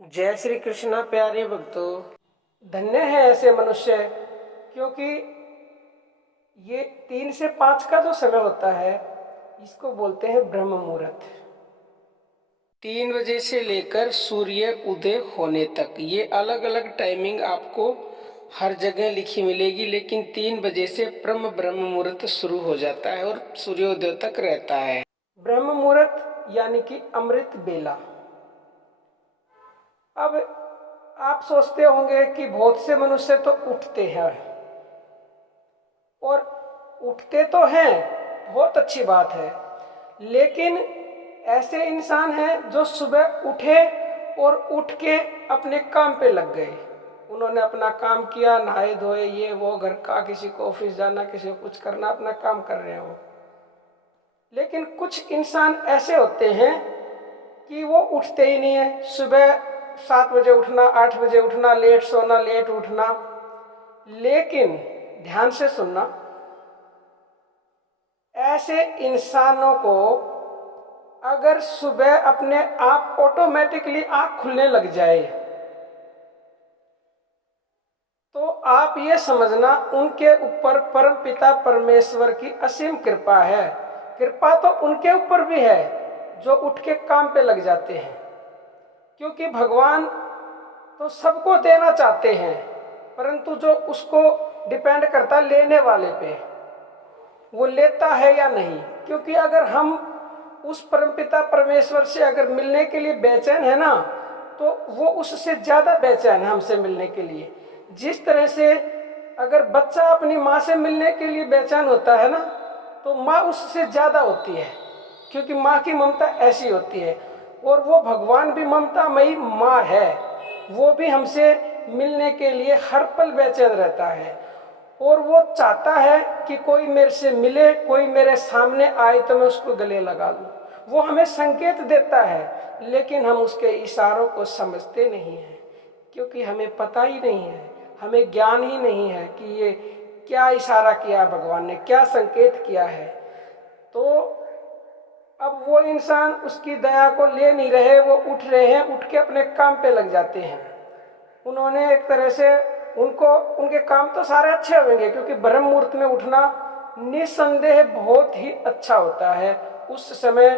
जय श्री कृष्णा प्यारे भक्तों। धन्य है ऐसे मनुष्य, क्योंकि ये 3 से 5 का जो समय होता है इसको बोलते हैं ब्रह्म मुहूर्त। 3 बजे से लेकर सूर्य उदय होने तक ये अलग अलग टाइमिंग आपको हर जगह लिखी मिलेगी, लेकिन 3 बजे से ब्रह्म मुहूर्त शुरू हो जाता है और सूर्योदय तक रहता है। ब्रह्म मुहूर्त यानी कि अमृत बेला। अब आप सोचते होंगे कि बहुत से मनुष्य तो उठते हैं, और उठते तो हैं, बहुत अच्छी बात है, लेकिन ऐसे इंसान हैं जो सुबह उठे और उठ के अपने काम पे लग गए। उन्होंने अपना काम किया, नहाए धोए, ये वो घर का, किसी को ऑफिस जाना, किसी को कुछ करना, अपना काम कर रहे हो। लेकिन कुछ इंसान ऐसे होते हैं कि वो उठते ही नहीं है। सुबह 7 बजे उठना, 8 बजे उठना, लेट सोना, लेट उठना। लेकिन ध्यान से सुनना, ऐसे इंसानों को अगर सुबह अपने आप ऑटोमेटिकली आंख खुलने लग जाए तो आप ये समझना उनके ऊपर परम पिता परमेश्वर की असीम कृपा है। कृपा तो उनके ऊपर भी है जो उठ के काम पे लग जाते हैं, क्योंकि भगवान तो सबको देना चाहते हैं, परंतु जो उसको डिपेंड करता लेने वाले पे, वो लेता है या नहीं। क्योंकि अगर हम उस परमपिता परमेश्वर से अगर मिलने के लिए बेचैन है ना, तो वो उससे ज़्यादा बेचैन है हमसे मिलने के लिए। जिस तरह से अगर बच्चा अपनी माँ से मिलने के लिए बेचैन होता है ना, तो माँ उससे ज़्यादा होती है, क्योंकि माँ की ममता ऐसी होती है। और वो भगवान भी ममतामयी माँ है, वो भी हमसे मिलने के लिए हर पल बेचैन रहता है, और वो चाहता है कि कोई मेरे से मिले, कोई मेरे सामने आए तो मैं उसको गले लगा लूं। वो हमें संकेत देता है, लेकिन हम उसके इशारों को समझते नहीं हैं, क्योंकि हमें पता ही नहीं है, हमें ज्ञान ही नहीं है कि ये क्या इशारा किया भगवान ने, क्या संकेत किया है। तो अब वो इंसान उसकी दया को ले नहीं रहे, वो उठ रहे हैं, उठ के अपने काम पे लग जाते हैं। उन्होंने एक तरह से उनके काम तो सारे अच्छे होंगे, क्योंकि ब्रह्म मुहूर्त में उठना निस्संदेह बहुत ही अच्छा होता है। उस समय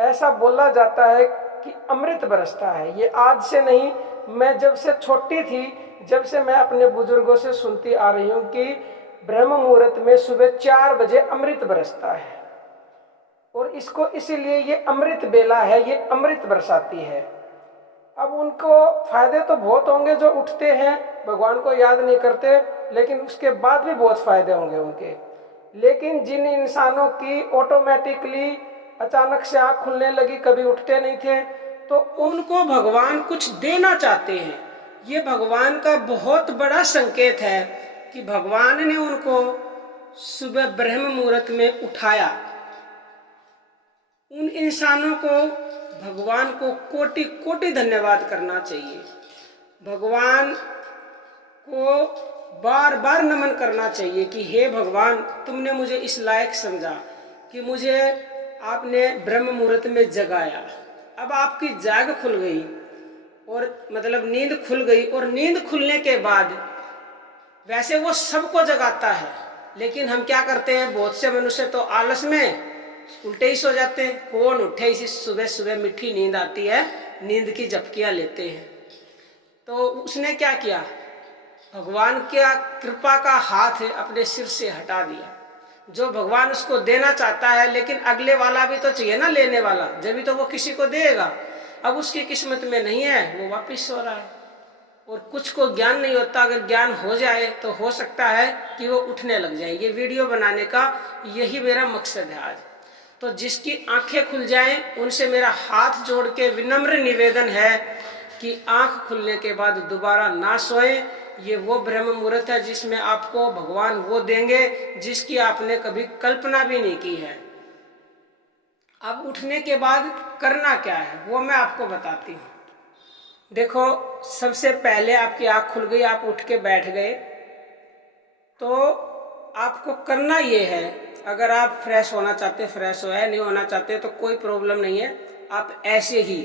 ऐसा बोला जाता है कि अमृत बरसता है। ये आज से नहीं, मैं जब से छोटी थी, जब से मैं अपने बुजुर्गों से सुनती आ रही हूँ कि ब्रह्म मुहूर्त में सुबह 4 बजे अमृत बरसता है, और इसको इसीलिए ये अमृत बेला है, ये अमृत बरसाती है। अब उनको फायदे तो बहुत होंगे जो उठते हैं, भगवान को याद नहीं करते, लेकिन उसके बाद भी बहुत फायदे होंगे उनके। लेकिन जिन इंसानों की ऑटोमेटिकली अचानक से आँख खुलने लगी, कभी उठते नहीं थे, तो उनको भगवान कुछ देना चाहते हैं। ये भगवान का बहुत बड़ा संकेत है कि भगवान ने उनको सुबह ब्रह्म मुहूर्त में उठाया। उन इंसानों को भगवान को कोटि कोटि धन्यवाद करना चाहिए। भगवान को बार बार नमन करना चाहिए कि हे भगवान, तुमने मुझे इस लायक समझा कि मुझे आपने ब्रह्म मुहूर्त में जगाया। अब आपकी जाग खुल गई, और मतलब नींद खुल गई, और नींद खुलने के बाद वैसे वो सबको जगाता है, लेकिन हम क्या करते हैं, बहुत से मनुष्य तो आलस में उल्टे ही सो जाते हैं। कौन उठे, इसी सुबह सुबह मीठी नींद आती है, नींद की झपकियां लेते हैं। तो उसने क्या किया, भगवान क्या कृपा का हाथ अपने सिर से हटा दिया। जो भगवान उसको देना चाहता है, लेकिन अगले वाला भी तो चाहिए ना, लेने वाला, जब भी तो वो किसी को देगा। अब उसकी किस्मत में नहीं है, वो वापिस सो रहा है। और कुछ को ज्ञान नहीं होता, अगर ज्ञान हो जाए तो हो सकता है कि वो उठने लग जाए। ये वीडियो बनाने का यही मेरा मकसद है आज। तो जिसकी आंखें खुल जाएं, उनसे मेरा हाथ जोड़ के विनम्र निवेदन है कि आंख खुलने के बाद दोबारा ना सोएं। ये वो ब्रह्म मुहूर्त है जिसमें आपको भगवान वो देंगे जिसकी आपने कभी कल्पना भी नहीं की है। अब उठने के बाद करना क्या है वो मैं आपको बताती हूँ। देखो, सबसे पहले आपकी आंख खुल गई, आप उठ के बैठ गए, तो आपको करना ये है, अगर आप फ्रेश होना चाहते फ्रेश हो, है नहीं होना चाहते तो कोई प्रॉब्लम नहीं है। आप ऐसे ही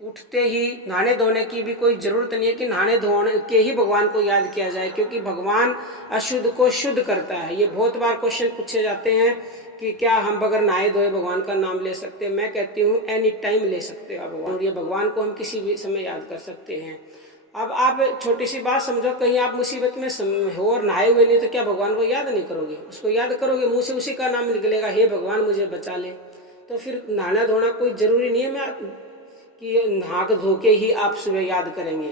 उठते ही नहाने धोने की भी कोई जरूरत नहीं है कि नहाने धोने के ही भगवान को याद किया जाए, क्योंकि भगवान अशुद्ध को शुद्ध करता है। ये बहुत बार क्वेश्चन पूछे जाते हैं कि क्या हम बगैर नहाए धोए भगवान का नाम ले सकते हैं। मैं कहती हूँ एनी टाइम ले सकते हो आप भगवान, और ये भगवान को हम किसी भी समय याद कर सकते हैं। अब आप छोटी सी बात समझो, कहीं आप मुसीबत में हो और नहाए हुए नहीं, तो क्या भगवान को याद नहीं करोगे? उसको याद करोगे, मुँह से उसी का नाम निकलेगा, हे भगवान मुझे बचा ले। तो फिर नहाना धोना कोई जरूरी नहीं है मैं कि नहा धो के ही आप सुबह याद करेंगे।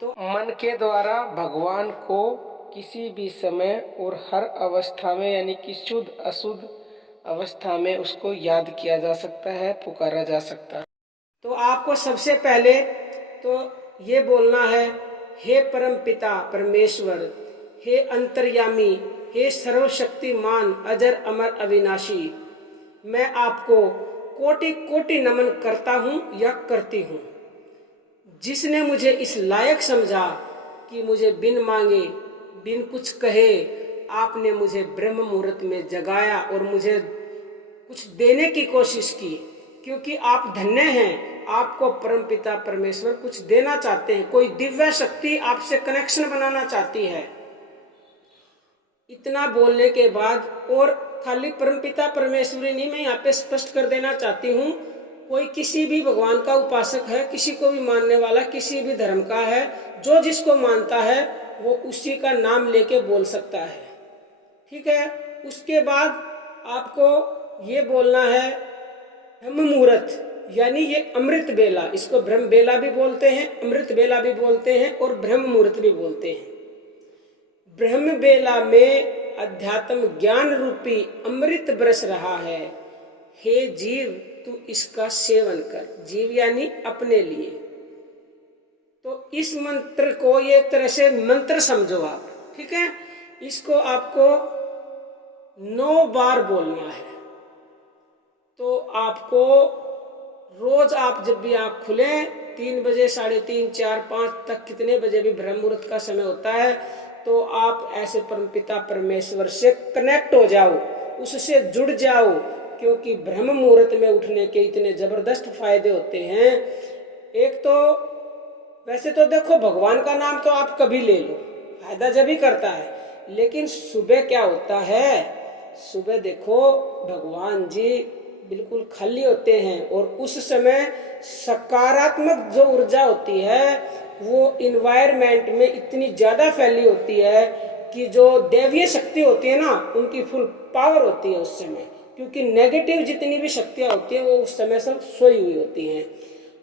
तो मन के द्वारा भगवान को किसी भी समय और हर अवस्था में, यानी कि शुद्ध अशुद्ध अवस्था में उसको याद किया जा सकता है, पुकारा जा सकता है। तो आपको सबसे पहले तो ये बोलना है, हे परम पिता परमेश्वर, हे अंतर्यामी, हे सर्वशक्तिमान, अजर अमर अविनाशी, मैं आपको कोटि कोटि नमन करता हूँ या करती हूँ, जिसने मुझे इस लायक समझा कि मुझे बिन मांगे बिन कुछ कहे आपने मुझे ब्रह्म मुहूर्त में जगाया और मुझे कुछ देने की कोशिश की, क्योंकि आप धन्य हैं, आपको परमपिता परमेश्वर कुछ देना चाहते हैं, कोई दिव्य शक्ति आपसे कनेक्शन बनाना चाहती है। इतना बोलने के बाद, और खाली परमपिता परमेश्वरी नहीं, मैं यहाँ पे स्पष्ट कर देना चाहती हूँ, कोई किसी भी भगवान का उपासक है, किसी को भी मानने वाला, किसी भी धर्म का है, जो जिसको मानता है वो उसी का नाम लेके बोल सकता है, ठीक है। उसके बाद आपको ये बोलना है ब्रह्म मुहूर्त, यानी ये अमृत बेला, इसको ब्रह्म बेला भी बोलते हैं, अमृत बेला भी बोलते हैं और ब्रह्म मुहूर्त भी बोलते हैं। ब्रह्म बेला में अध्यात्म ज्ञान रूपी अमृत बरस रहा है, हे जीव तू इसका सेवन कर, जीव यानी अपने लिए। तो इस मंत्र को ये तरह से मंत्र समझो आप, ठीक है। इसको आपको 9 बार बोलना है। तो आपको रोज आप जब भी आँख खुले 3 बजे, 3:30, 4, 5 तक, कितने बजे भी ब्रह्म मुहूर्त का समय होता है, तो आप ऐसे परमपिता परमेश्वर से कनेक्ट हो जाओ, उससे जुड़ जाओ, क्योंकि ब्रह्म मुहूर्त में उठने के इतने जबरदस्त फायदे होते हैं। एक तो वैसे तो देखो, भगवान का नाम तो आप कभी ले लो, फायदा जब ही करता है, लेकिन सुबह क्या होता है, सुबह देखो भगवान जी बिल्कुल खाली होते हैं, और उस समय सकारात्मक जो ऊर्जा होती है वो इन्वायरमेंट में इतनी ज़्यादा फैली होती है कि जो दैवीय शक्ति होती है ना, उनकी फुल पावर होती है उस समय, क्योंकि नेगेटिव जितनी भी शक्तियाँ होती हैं वो उस समय सब सोई हुई होती हैं।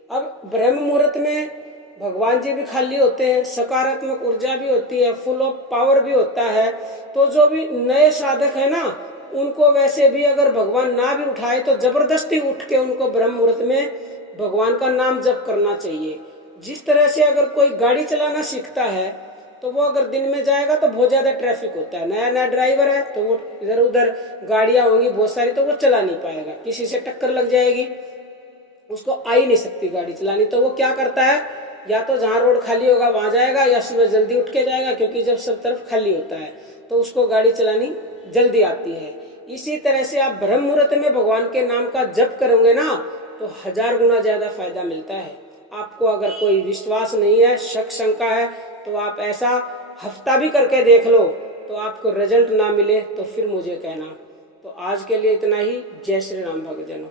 अब ब्रह्म मुहूर्त में भगवान जी भी खाली होते हैं, सकारात्मक ऊर्जा भी होती है, फुल ऑफ पावर भी होता है। तो जो भी नए साधक है ना, उनको वैसे भी अगर भगवान ना भी उठाए तो जबरदस्ती उठ के उनको ब्रह्म मुहूर्त में भगवान का नाम जप करना चाहिए। जिस तरह से अगर कोई गाड़ी चलाना सीखता है तो वो अगर दिन में जाएगा तो बहुत ज़्यादा ट्रैफिक होता है, नया नया ड्राइवर है तो वो इधर उधर गाड़ियाँ होंगी बहुत सारी, तो वो चला नहीं पाएगा, किसी से टक्कर लग जाएगी, उसको आ ही नहीं सकती गाड़ी चलानी। तो वो क्या करता है, या तो जहाँ रोड खाली होगा वहाँ जाएगा, या सुबह जल्दी उठ के जाएगा, क्योंकि जब सब तरफ खाली होता है तो उसको गाड़ी चलानी जल्दी आती है। इसी तरह से आप ब्रह्म मुहूर्त में भगवान के नाम का जप करोगे ना, तो 1000 गुना ज़्यादा फायदा मिलता है आपको। अगर कोई विश्वास नहीं है, शक शंका है, तो आप ऐसा हफ्ता भी करके देख लो, तो आपको रिजल्ट ना मिले तो फिर मुझे कहना। तो आज के लिए इतना ही। जय श्री राम भक्तजनों।